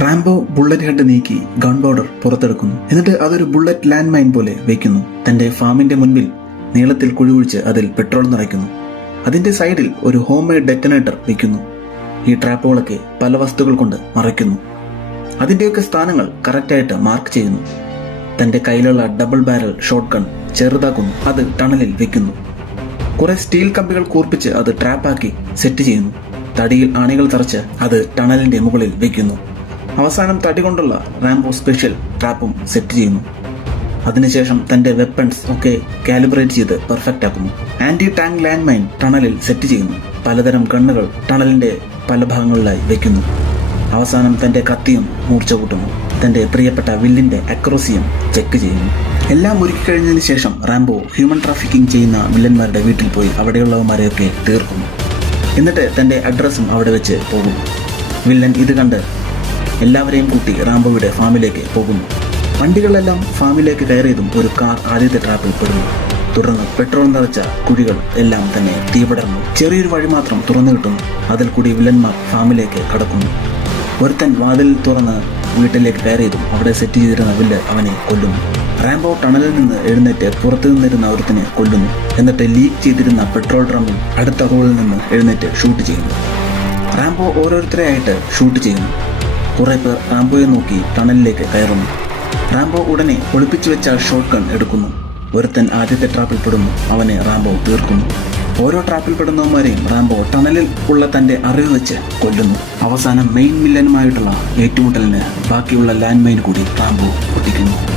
Rambo bullet head നീക്കി gun powder പുറത്തെടുക്കുന്നു. എന്നിട്ട് അതൊരു ബുള്ളറ്റ് ലാൻഡ് മൈൻ പോലെ വെക്കുന്നു. തന്റെ ഫാമിന്റെ മുൻപിൽ നീളത്തിൽ കുഴികുഴിച്ച് അതിൽ പെട്രോൾ നിറയ്ക്കുന്നു. അതിന്റെ സൈഡിൽ ഒരു ഹോം മെയ്ഡ് ഡെറ്റനേറ്റർ വെക്കുന്നു. ഈ ട്രാപ്പുകളൊക്കെ പല വസ്തുക്കൾ കൊണ്ട് മറയ്ക്കുന്നു. അതിന്റെയൊക്കെ സ്ഥാനങ്ങൾ കറക്റ്റായിട്ട് മാർക്ക് ചെയ്യുന്നു. തന്റെ കയ്യിലുള്ള ഡബിൾ ബാരൽ ഷോട്ട് ഗൺ ചെറുതാക്കുന്നു. അത് ടണലിൽ വെക്കുന്നു. കുറെ സ്റ്റീൽ കമ്പികൾ കൂർപ്പിച്ച് അത് ട്രാപ്പാക്കി സെറ്റ് ചെയ്യുന്നു. തടിയിൽ ആണികൾ തറച്ച് അത് ടണലിന്റെ മുകളിൽ വെക്കുന്നു. അവസാനം തടി കൊണ്ടുള്ള റാംബോ സ്പെഷ്യൽ ട്രാപ്പും സെറ്റ് ചെയ്യുന്നു. അതിനുശേഷം തന്റെ വെപ്പൺസ് ഒക്കെ കാലിബ്രേറ്റ് ചെയ്ത് പെർഫെക്റ്റ് ആക്കുന്നു. ആന്റി ടാങ്ക് ലാൻഡ് മൈൻ ടണലിൽ സെറ്റ് ചെയ്യുന്നു. പലതരം ഗണ്ണുകൾ ടണലിന്റെ പല ഭാഗങ്ങളിലായി വെക്കുന്നു. അവസാനം തന്റെ കത്തിയും മൂർച്ച കൂട്ടുന്നു. തന്റെ പ്രിയപ്പെട്ട വില്ലിന്റെ അക്രോസിയം ചെക്ക് ചെയ്യുന്നു. എല്ലാം ഒരുക്കി കഴിഞ്ഞതിന് ശേഷം റാംബോ ഹ്യൂമൻ ട്രാഫിക്കിംഗ് ചെയ്യുന്ന വില്ലന്മാരുടെ വീട്ടിൽ പോയി അവിടെയുള്ളവന്മാരെയൊക്കെ തീർക്കുന്നു. എന്നിട്ട് തന്റെ അഡ്രസ്സും അവിടെ വെച്ച് പോകുന്നു. വില്ലൻ ഇത് കണ്ട് എല്ലാവരെയും കൂട്ടി റാംബോയുടെ ഫാമിലേക്ക് പോകുന്നു. വണ്ടികളെല്ലാം ഫാമിലേക്ക് കയറിയതും ഒരു കാർ ആദ്യത്തെ ട്രാപ്പിൽ പെടുന്നു. തുടർന്ന് പെട്രോൾ നിറച്ച കുഴികൾ എല്ലാം തന്നെ തീപടർന്നു. ചെറിയൊരു വഴി മാത്രം തുറന്നു കിട്ടുന്നു. അതിൽ കൂടി വില്ലന്മാർ ഫാമിലേക്ക് കടക്കുന്നു. ഒരുത്തൻ വാതിൽ തുറന്ന് വീട്ടിലേക്ക് കയറിയതും അവിടെ സെറ്റ് ചെയ്തിരുന്ന വില്ല് അവനെ കൊല്ലുന്നു. റാംബോ ടണലിൽ നിന്ന് എഴുന്നേറ്റ് പുറത്തു നിന്നിരുന്ന ഒരുത്തിനെ കൊല്ലുന്നു. എന്നിട്ട് ലീക്ക് ചെയ്തിരുന്ന പെട്രോൾ ഡ്രമ്മിൽ അടുത്ത ഹോളിൽ നിന്ന് എഴുന്നേറ്റ് ഷൂട്ട് ചെയ്യുന്നു. റാംബോ ഓരോരുത്തരെയായിട്ട് ഷൂട്ട് ചെയ്യുന്നു. കുറെ പേർ റാംബോയെ നോക്കി ടണലിലേക്ക് കയറുന്നു. റാംബോ ഉടനെ ഒളിപ്പിച്ചു വെച്ച ഷോട്ട് ഗൺ എടുക്കുന്നു. ഒരുത്തൻ ആദ്യത്തെ ട്രാപ്പിൽ പെടുന്നു. അവനെ റാംബോ തീർക്കുന്നു. ഓരോ ട്രാപ്പിൽ പെടുന്നവന്മാരെയും റാംബോ ടണലിൽ ഉള്ള തന്റെ അറിവ് വെച്ച് കൊല്ലുന്നു. അവസാനം മെയിൻ വില്ലനുമായിട്ടുള്ള ഏറ്റുമുട്ടലിന് ബാക്കിയുള്ള ലാൻഡ് മൈൻ കൂടി റാംബോ പൊട്ടിക്കുന്നു.